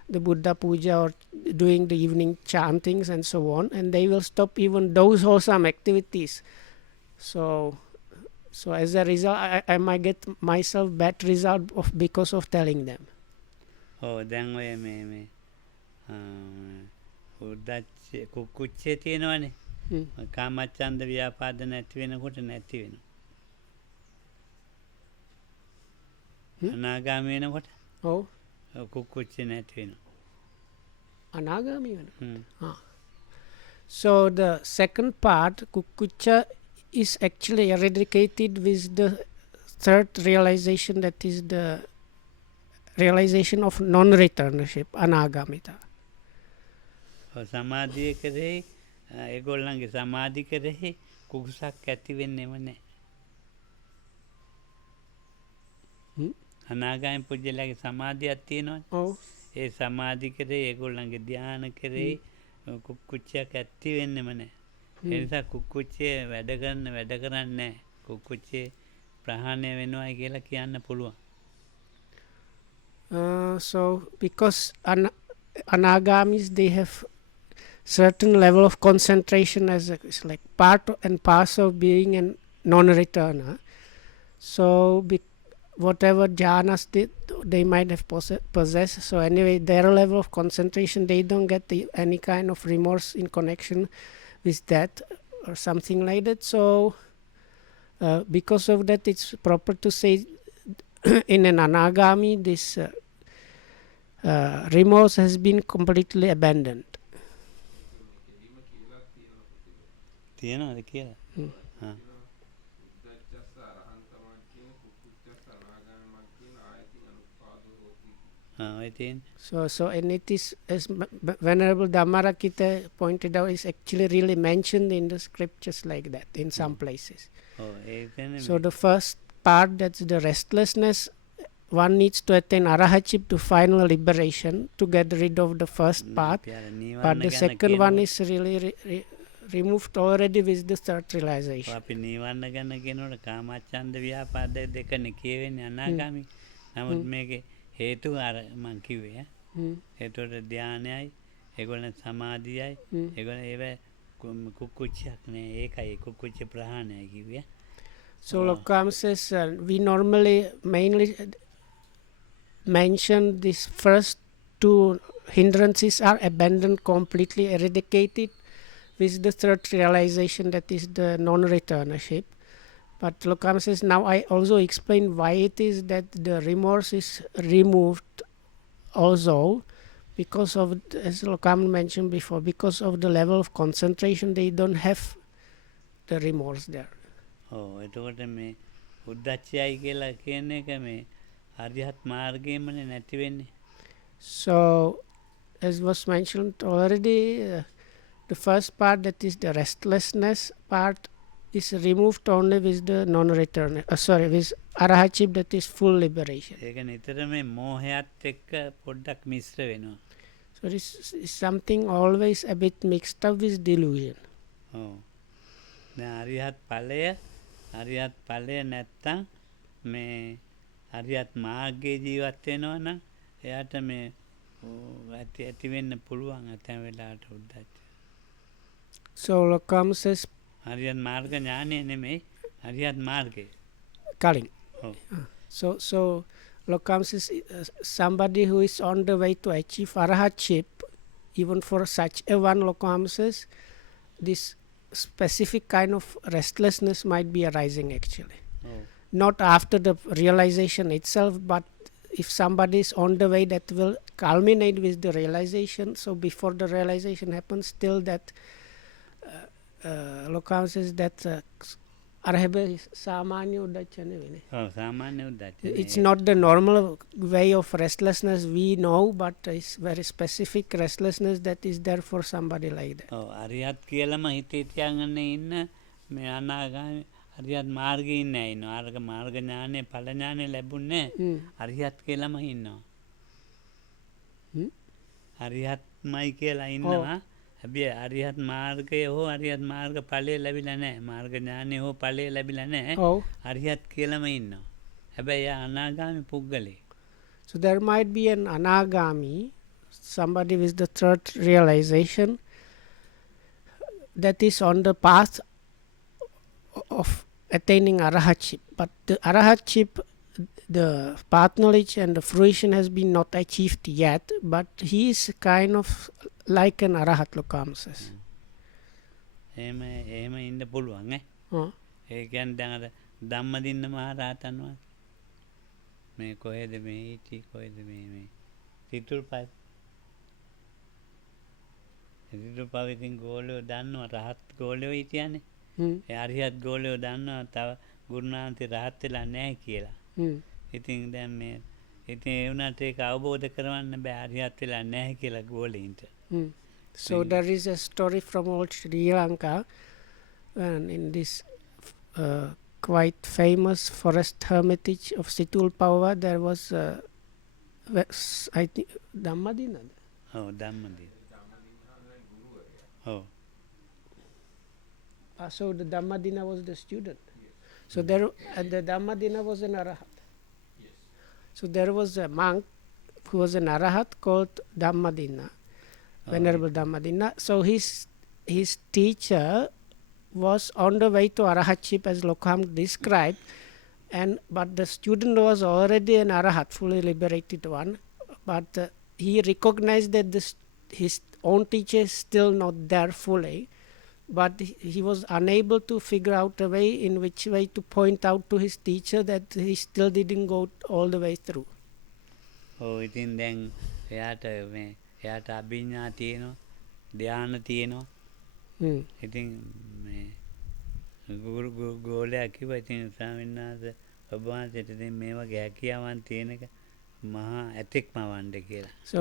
the Buddha puja or doing the evening chantings and so on, and they will stop even those wholesome activities. So as a result, I might get myself bad result because of telling them. දැන් ඔය මේ උද්දච්ච කුක්කුච්චේ තියෙනවනේ. කාමච්ඡන්ද ව්‍යාපාද නැති වෙනකොට නැති වෙනවා. අනාගාමී වෙනකොට කුක්කුච්චේ නැති වෙනවා. අනාගාමී වෙනවා. So the second part, kukkuccha, is actually eradicated with the third realization, that is the realization of non-returnership, anagamita. සමාධිය කරෙහි ඒගොල්ලන්ගේ සමාධි කරෙහි කුකුසක් ඇති වෙන්නෙම නැහැ. අනාගාමී පුජ්‍යලගේ සමාධියක් තියෙනවනේ. ඒ සමාධි කරේ ඒගොල්ලන්ගේ ධ්‍යාන කරේ කුක්කුච්චයක් ඇති වෙන්නෙම නැහැ. ඒ නිසා කුක්කුච්චේ වැඩ කරන්නේ නැහැ. කුක්කුච්චේ ප්‍රහාණය වෙනවයි කියලා කියන්න පුළුවන්. So because anagamis, they have certain level of concentration as it's like part and parcel of being a non-returner. So whatever jhanas they might have possessed, so anyway their level of concentration, they don't get any kind of remorse in connection with that or something like that. So because of that, it's proper to say in an anagami this remorse has been completely abandoned. තියෙනවද කියලා? So and it is, as Venerable Dhammarakita pointed out, is actually really mentioned in the scriptures like that in some places. So the first part, that's the restlessness, one needs to attain arahachip to final liberation to get rid of the first part, but the second one is really removed already with the third realization. අපි නිවන්න ගැන කියනකොට කාමච්ඡන්ද ව්‍යාපාද දෙකනේ කියවෙන්නේ අනාගාමී. නමුත් මේකේ හේතු අර මං කිව්වේ හේතුවට ධානයයි ඒගොල්ලන් සමාධියයි ඒගොල්ලන් ඒව කුක්කුච්චයක් නේ ඒකයි කුක්කුච්ච ප්‍රහාණයයි කිව්වේ. So Lokam says we normally mainly mention these first two hindrances are abandoned, completely eradicated with the third realization, that is the non-returnership. But Lokam says, now I also explain why it is that the remorse is removed also, because of, as Lokam mentioned before, because of the level of concentration, they don't have the remorse there. එතකොට මේ උද්දච්චයයි කියලා කියන එක මේ අරිහත් මාර්ගයේමනේ නැති වෙන්නේ. So as was mentioned already, the first part, that is the restlessness part, is removed only with the non-return, with arahachip, that is full liberation. ඒක නිතර මේ මෝහයත් එක්ක පොඩ්ඩක් මිශ්‍ර වෙනවා. So this is something always a bit mixed up with delusion. දැන් අරිහත් ඵලය නැත්තම් මේ අරිහත් මාර්ගයේ ජීවත් වෙනවා නම් එයාට මේ ඇති වෙන්න පුළුවන් ඇතැම් වෙලාවට උද්දච්ච. So Lokam says, අරිහත් මාර්ග ඥානය නෙමෙයි අරිහත් මාර්ගය. Kaling. So Lokam says somebody who is on the way to achieve arahatship, even for such a one, Lokam says this specific kind of restlessness might be arising actually. Not after the realization itself, but if somebody is on the way, that will culminate with the realization. So before the realization happens, still that Lokam says that it's not the normal way of restlessness we know, but it's very specific restlessness that is there for somebody like that. අරිහත් කියලාම හිතේ තියාගෙන ඉන්න මේ අනාගාමී අරිහත් මාර්ගයේ ඉන්න අය ඉන්නවා. ආර්ග මාර්ග ඥානෙ ඵල ඥානෙ ලැබුණේ අරිහත් කියලාම ඉන්නවා. අරිහත්මයි කියලා ඉන්නවා. හැබැයි අරිහත් මාර්ගය හෝ අරිහත් මාර්ග ඵලය ලැබිලා නැහැ. මාර්ග ඥානෙ හෝ ඵලය ලැබිලා නැහැ. අරිහත් කියලාම ඉන්නවා. හැබැයි අනාගාමී පුද්ගලෙක්. So there might be an anagami, somebody with the third realization, that is on the path of attaining arahatship. But the arahatship, the path knowledge and the fruition has been not achieved yet, but he is kind of like an arahat, Lokam says. එහෙම ඉන්න පුළුවන් ඈ. ඒ කියන්නේ දැන් අර ධම්මදින්න මහරහතන් වහන්සේ මේ කොහෙද මේ හිටි කොහෙද මේ සිතුල්පවිතින් ගෝලයෝ දන්නවා රහත් ගෝලයෝ හිටියනේ. ඒ අරිහත් ගෝලයෝ දන්නවා තව ගුරුනාන්තේ රහත් වෙලා නැහැ කියලා. ඉතින් දැන් මේ ඉතින් ඒ වුණාට ඒක අවබෝධ කරවන්න බෑ අරිහත් වෙලා නැහැ කියලා ගෝලීන්ට. So there is a story from old Sri Lanka, and in this quite famous forest hermitage of Situlpava, there was I think Dhammadina. ඔව් ධම්මදින. ඔව්. So the Dhammadina was the student. So there, and the Dhammadina was an arahat. So there was a monk who was an arahat called Dhammadina, Venerable Dhammadina. So his teacher was on the way to arahatship, as Lokam described, but the student was already an arahat, fully liberated one. But he recognized that his own teacher is still not there fully. But he was unable to figure out a way in which way to point out to his teacher that he still didn't go all the way through. ඉතින් දැන් එයාට අභිඥා තියෙනවා, ධ්‍යාන තියෙනවා. ඉතින් මේ ගෝලයා කිව්වා ඉතින් ස්වාමීන් වහන්සේ ඔබ වහන්සේට ඉතින් මේ වගේ හැකියාවන් තියෙන එක මහා ඇතෙක්ම වණ්ඩ කියලා. So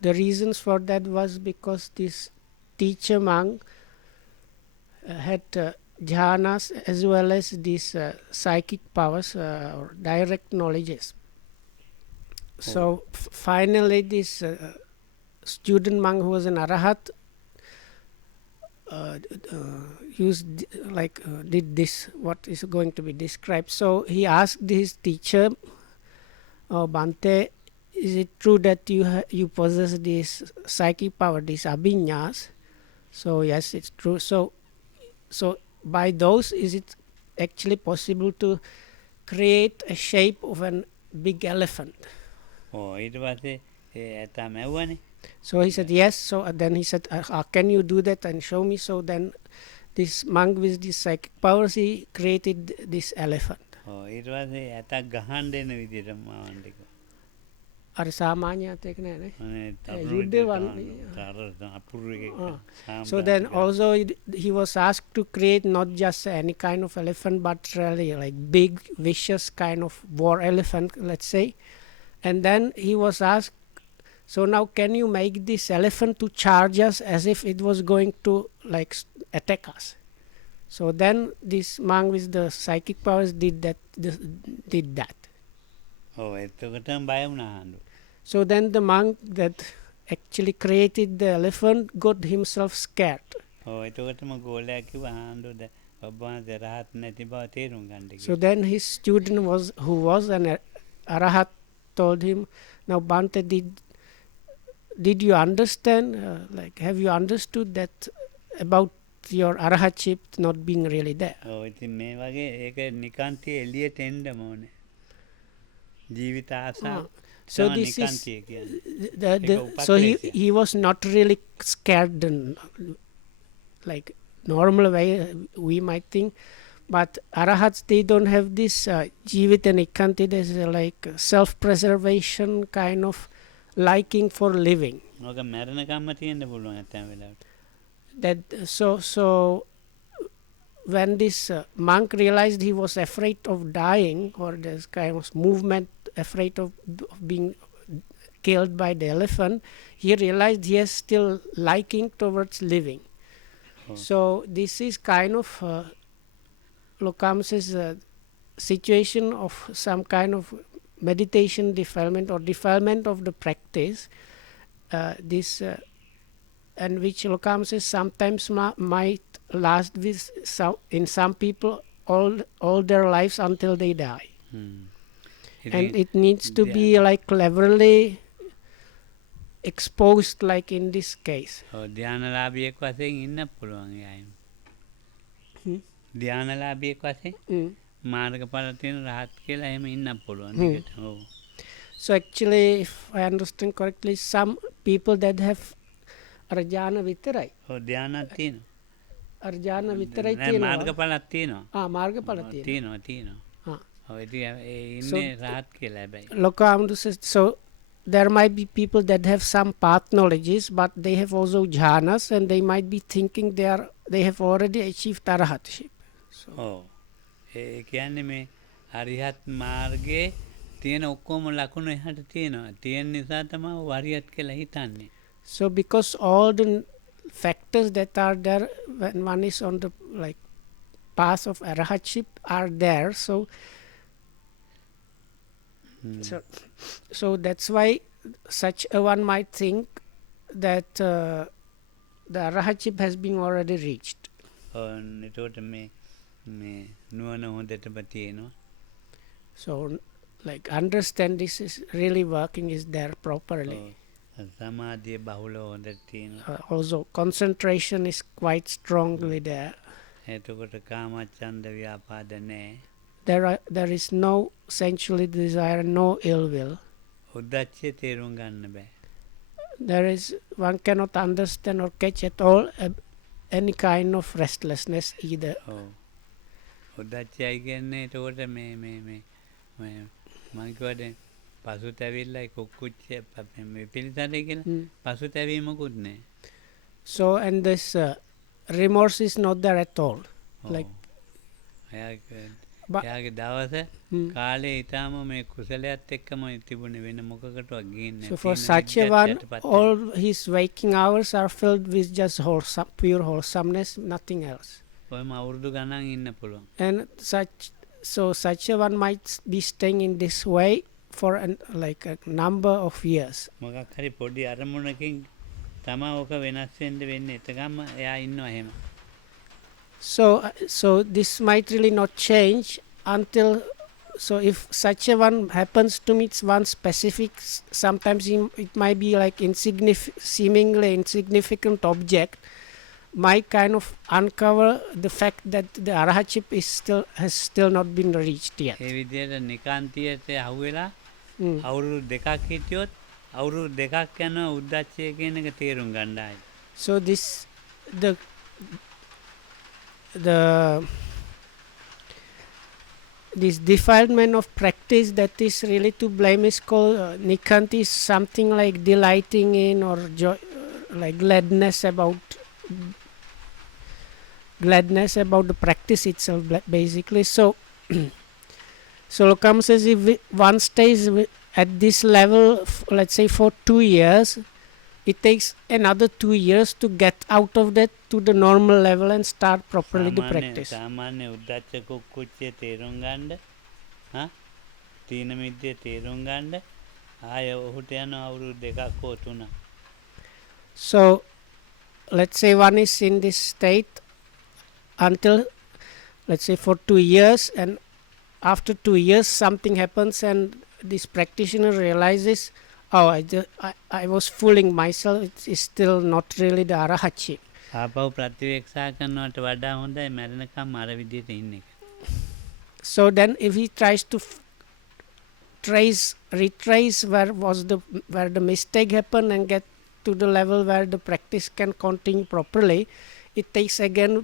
the reasons for that was because this teacher monk had jhanas as well as these psychic powers or direct knowledges. So finally this student monk who was an arahat did this, what is going to be described. So he asked his teacher, Bhante, is it true that you possess this psychic power, these abhinyas? So yes, it's true. So by those, is it actually possible to create a shape of a big elephant? So he said yes. So then he said, can you do that and show me? So then this monk with these psychic powers, he created this elephant. අර සාමාන්‍යත් එක නෑනේ. So then also he was asked to create not just any kind of elephant, but really like big vicious kind of war elephant, let's say. And then he was asked, so now can you make this elephant to charge us as if it was going to like attack us? So then this monk with the psychic powers did that. So then the monk that actually created the elephant got himself scared. So then his student who was an arahat told him, now Bhante, did you understand, have you understood that about your arahatship not being really there? So this is so he was not really scared like normal way we might think, but arahats, they don't have this jivita nikanti. There's like self-preservation kind of liking for living. That so when this monk realized he was afraid of dying, or this kind of movement, afraid of being killed by the elephant, he realized he has still liking towards living. So this is kind of Lokam's situation of some kind of meditation defilement or defilement of the practice, and which Lokam says sometimes might last with in some people all their lives until they die. And it needs to be like cleverly exposed, like in this case. So actually, if I understand correctly, some people that have arjana vitarai. Arjana vitarai තියෙනවා. මාර්ගඵලක් තියෙනවා. මාර්ගඵල තියෙනවා. තියෙනවා. So there might be people that have some path knowledges, but they have also jhanas, and they might be thinking they have already achieved arahatship. So ඒ කියන්නේ මේ අරිහත් මාර්ගයේ තියෙන ඔක්කොම ලකුණු එහාට තියෙනවා. තියෙන නිසා තමයි වරියත් කියලා හිතන්නේ. So because all the factors that are there when one is on the like path of arahatship are there, so that's why such a one might think that the arahatship has been already reached. එතකොට මේ නුවණ හොඳටම තියෙනවා. So like understand this is really working, is there properly. සමාධිය බහුලව හොඳට තියෙනවා. Also concentration is quite strongly there. එතකොට කාමච්ඡන්ද ව්‍යාපාද නැහැ. There is no sensually desire, no ill will. උද්දච්චය තේරුම් ගන්න බෑ. One cannot understand or catch at all any kind of restlessness either. උද්දච්චයයි කියන්නේ එතකොට මේ මම කියවනේ පසුතැවිල්ලයි කුක්කුච්ච මේ පිළිතරේ කියලා පසුතැවීමකුත් නැහැ. So and this remorse is not there at all. Like එයාගේ දවස කාලේ ඊටාම මේ කුසලයට එක්කම තිබුණේ වෙන මොකකටවත් ගින්නේ. So for such a one, all his waking hours are filled with just pure wholesomeness, nothing else. ඔයම අවුරුදු ගණන් ඉන්න පුළුවන්. And such a one might be staying in this way for like a number of years. මොකක් හරි පොඩි අරමුණකින් තමයි ඔක වෙනස් වෙන්න වෙන්නේ. එතකම එයා ඉන්නවා එහෙම. So this might really not change until, so if such a one happens to meet one specific, sometimes it might be like seemingly insignificant object, might kind of uncover the fact that the arahatship has still not been reached yet. ඒ විදිහට නිකාන්තියට අහුවෙලා අවුරුදු දෙකක් හිටියොත් අවුරුදු දෙකක් යන උද්දච්චය කියන එක තේරුම් ගන්නයි. So this defilement of practice that is really to blame is called nikanti, is something like delighting in or joy, like gladness about the practice itself, basically. So Lokam says if one stays at this level, let's say for 2 years, it takes another 2 years to get out of that to the normal level and start properly the practice. සාමාන්‍ය uddhacca-kukkuccha තේරුම් ගන්න thina-middha තේරුම් ගන්න ආය ඔහුට යන අවුරුදු දෙකක් හෝ තුනක්. So let's say one is in this state until, let's say, for 2 years, and after 2 years something happens and this practitioner realizes, oh, I was fooling myself, it's still not really the arahatship. ආපහු ප්‍රතිවේක්ෂා කරනවට වඩා හොඳයි මරණකම් අර විදිහට ඉන්න එක. So then if he tries to retrace where the mistake happened and get to the level where the practice can continue properly, it takes again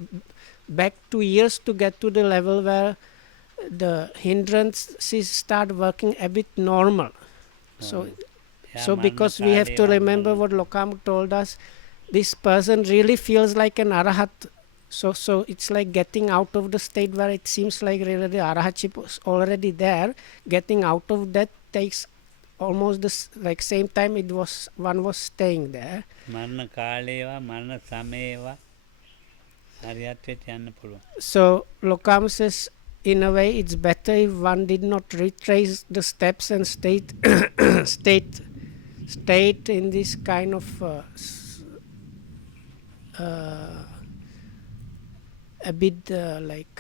back 2 years to get to the level where the hindrances start working a bit normal. So because we have to remember what Lokam told us, this person really feels like an arahat. So it's like getting out of the state where it seems like really the arahatship was already there. Getting out of that takes almost the like same time one was staying there. මරණ කාලේවා මරණ සමයේවා හරියට යන්න පුළුවන්. So Lokam says, in a way, it's better if one did not retrace the steps and stayed in this kind of a bit like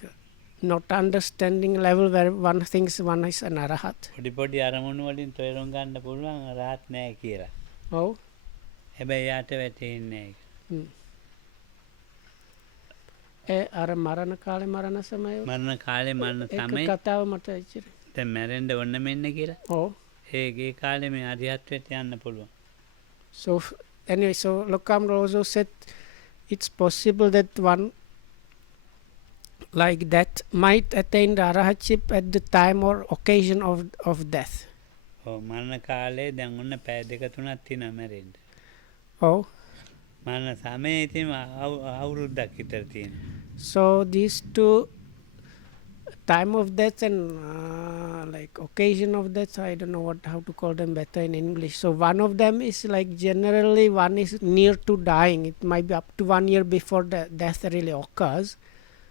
not understanding level where one thinks one is an arahat. පොඩි අරමුණු වලින් තේරුම් ගන්න පුළුවන් රහත් නැහැ කියලා. Oh. හැබැයි යාට වැටෙන්නේ නැහැ. අර මරණ කාලේ මරණ සමය කතාව මට දැන් මැරෙන්න ඕන මෙන්න කියලා. ඔව්. ඒ කාලේ මේ අරිහත්ත්වයට යන්න පුළුවන්. So anyway, so Lokam also said it's possible that one like that might attain the arahatship at the time or occasion of death. මරණ කාලේ දැන් ඔන්න පැය දෙක තුනක් තියෙනවා මැරෙන්න. ඔව්. මරණ සමයේ ඉතින් අවුරුද්දක් විතර තියෙනවා. So these two time of death and like occasion of death. I don't know how to call them better in English. So one of them is like generally one is near to dying. It might be up to 1 year before the death really occurs.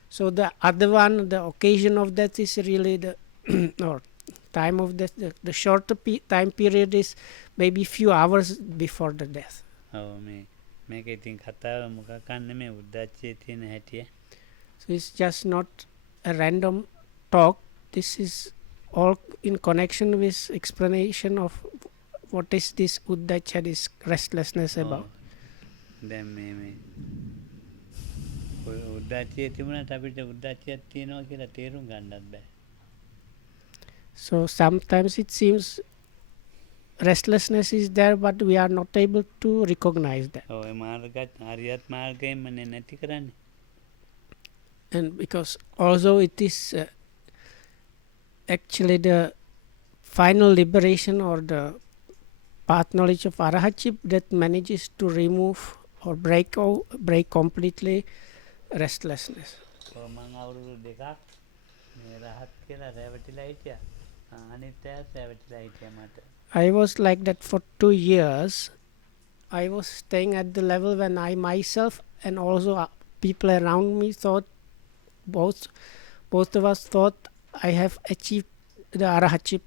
So the other one, the occasion of death is really the or time of death. The shorter time period is maybe few hours before the death. මේක ඉතින් කතාව මොකක්ද මේ උද්දච්චයේ තියෙන හැටිය. So it's just not a random talk. This is all in connection with explanation of what is this uddhacca, this restlessness about. දැන් මේ උද්දච්චයේ තිබුණාට අපිට උද්දච්චයක් තියෙනවා කියලා තේරුම් ගන්නත් බෑ. So sometimes it seems restlessness is there, but we are not able to recognize that. ඔය මාර්ගات හරියත් මාර්ගයෙන්මනේ නැති කරන්නේ. And because although it is actually the final liberation or the path knowledge of arahatship that manages to remove or break completely restlessness. මම අවුරුදු දෙකක් මේ රහත් කියලා රැවටිලා හිටියා. අනිත් ඇස් රැවටිලා හිටියා මට. I was like that for 2 years. I was staying at the level when I myself and also people around me thought, both of us thought I have achieved the arahatship.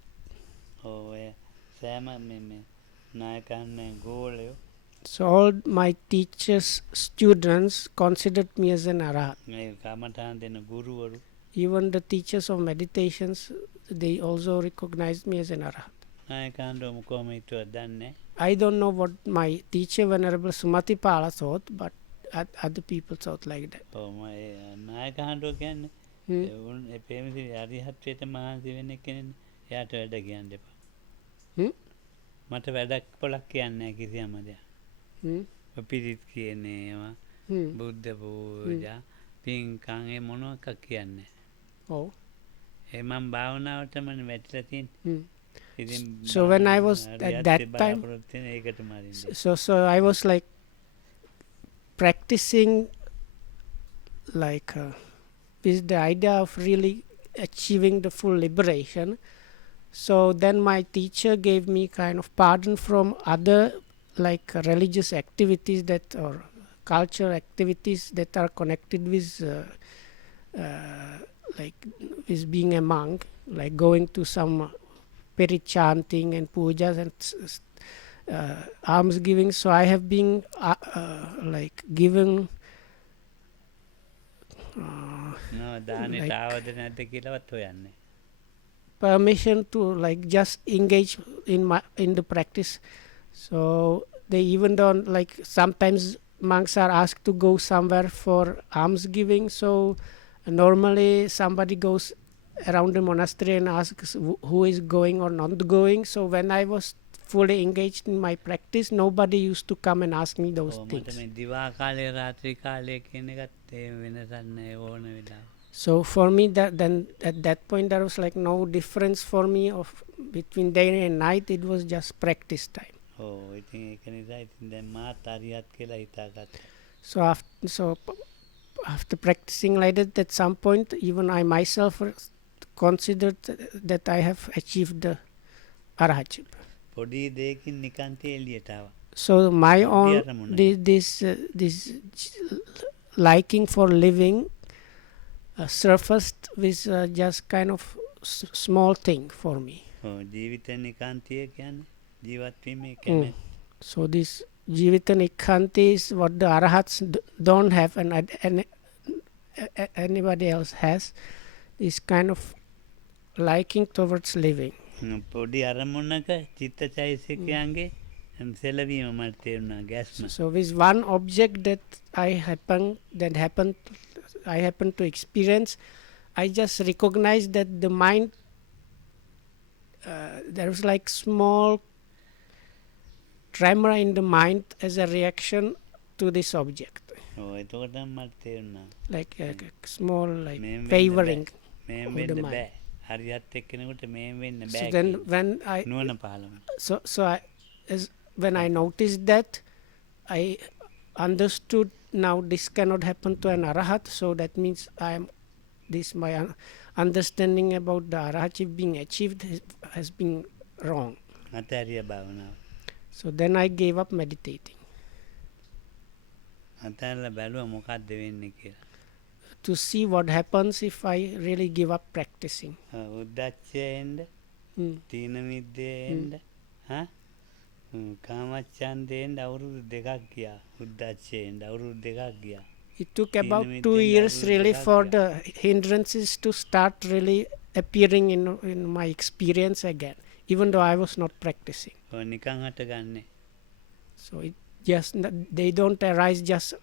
So all my teachers, students considered me as an arahat. Even the teachers of meditations, they also recognized me as an arahat. I don't know what my teacher, Venerable Sumatipala, thought, but other people thought like that. මට වැඩක් පොලක් කියන්නේ කිසියම් දෙයක්. පිරිත් කියනේවා බුද්ධ පූජා පින්කම් ඒ මොනවාක් කියන්නේ. ඔව්. ඒ මම භාවනාවටම වැටිලා තියෙන්නේ. So when I was at that time, so I was like practicing like with the idea of really achieving the full liberation. So then my teacher gave me kind of pardon from other like religious activities that or cultural activities that are connected with like with being a monk, like going to some perit chanting and pujas and alms giving. So I have been like given permission to like just engage in the practice. So they even don't like sometimes monks are asked to go somewhere for alms giving. So normally somebody goes around the monastery and asks who is going or not going. So when I was fully engaged in my practice, nobody used to come and ask me those things. So for me that then at that point there was like no difference for me of between day and night. It was just practice time. So after practicing like that, at some point even I myself considered that I have achieved the arahatship. So my own this liking for living surfaced with just kind of small thing for me. So this jivita nikkanti is what the arahats don't have and anybody else has, this kind of liking towards living. So with one object that I happened to experience, I just recognized that the mind there was like small tremor in the mind as a reaction to this object, like a small like wavering of the mind. So then when when I noticed that, I understood now this cannot happen to an arahat. So that means my understanding about the arahantship being achieved has been wrong. අතෑරිය භාවනාව. So then I gave up meditating අතෑරලා බැලුවා මොකක්ද වෙන්නේ කියලා. to see what happens if I really give up practicing. උද්දච්චයෙන්ද තීන-මිද්දයෙන්ද කාමච්ඡන්දයෙන්ද අවුරුදු 2ක් ගියා. උද්දච්චයෙන්ද අවුරුදු 2ක් ගියා. It took about 2 years really for the hindrances to start really appearing in my experience again, even though I was not practicing. නිකන් හටගන්නේ. So it just, they don't arise just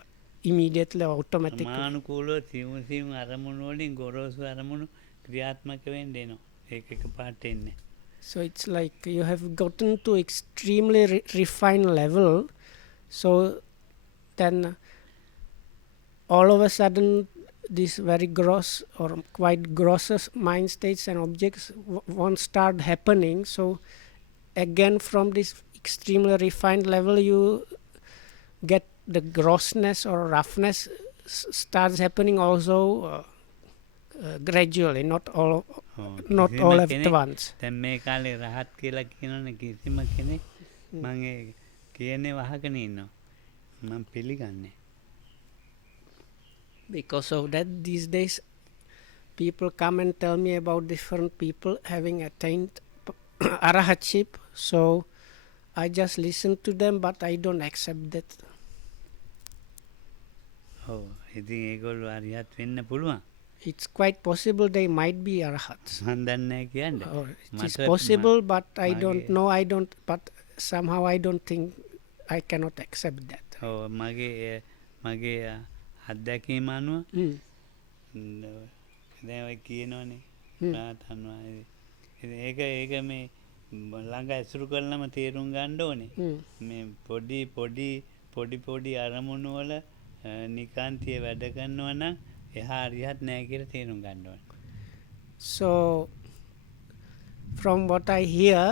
immediately or automatically. මානුකූලව සියුම් අරමුණු වලින් ගොරෝසු අරමුණු ක්‍රියාත්මක වෙන්න එනවා. ඒක එකපාරට එන්නේ. So it's like you have gotten to extremely refined level, so then all of a sudden these very gross or quite gross mind states and objects won't start happening. So again, from this extremely refined level, you get the grossness or roughness starts happening also gradually, not all at once. දැන් මේ කාලේ රහත් කියලා කියනවනේ කිසිම කෙනෙක් මම කියන්නේ වහගෙන ඉන්නවා. මම පිළිගන්නේ. Because of that, these days people come and tell me about different people having attained arahantship. So I just listen to them, but I don't accept that. ඔව් ඉතින් ඒගොල්ලෝ අරිහත් වෙන්න පුළුවන්. It's quite possible they might be arahats. මම දන්නේ නැහැ කියන්නේ. Or it is possible, but I don't know. But somehow I don't think I cannot accept that. ඔව් මගේ අත්දැකීම අනුව දැන් ඔය කියනවනේ රාතන් වහන්සේ. ඒක මේ ළඟ ඇසුරු කරලම තේරුම් ගන්න ඕනේ. මේ පොඩි අරමුණු වල නිකාන්තිය වැඩ කරනවා නම් එහා අරිහත් නැහැ කියලා තේරුම් ගන්න ඕනේ. So from what I hear,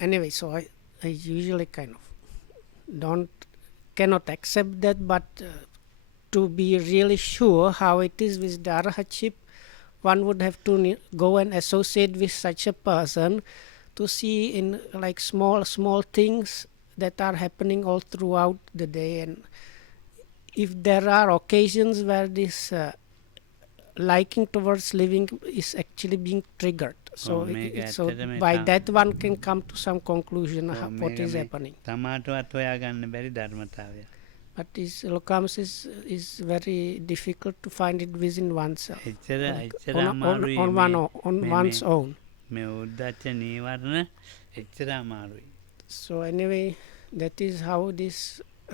anyway, so I usually kind of cannot accept that, but to be really sure how it is with the arahantship, one would have to go and associate with such a person to see in like small things that are happening all throughout the day. And if there are occasions where this liking towards living is actually being triggered, so by that one can come to some conclusion of what is happening. තමාටවත් හොයාගන්න බැරි ධර්මතාවය. But this lokams is very difficult to find it within oneself, on one's own. මේ උද්දච්ච නීවරණ එච්චර අමාරුයි. So anyway, that is how this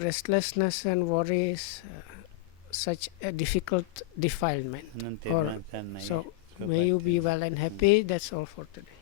restlessness and worry is such a difficult defilement. So may you be well and happy. That's all for today.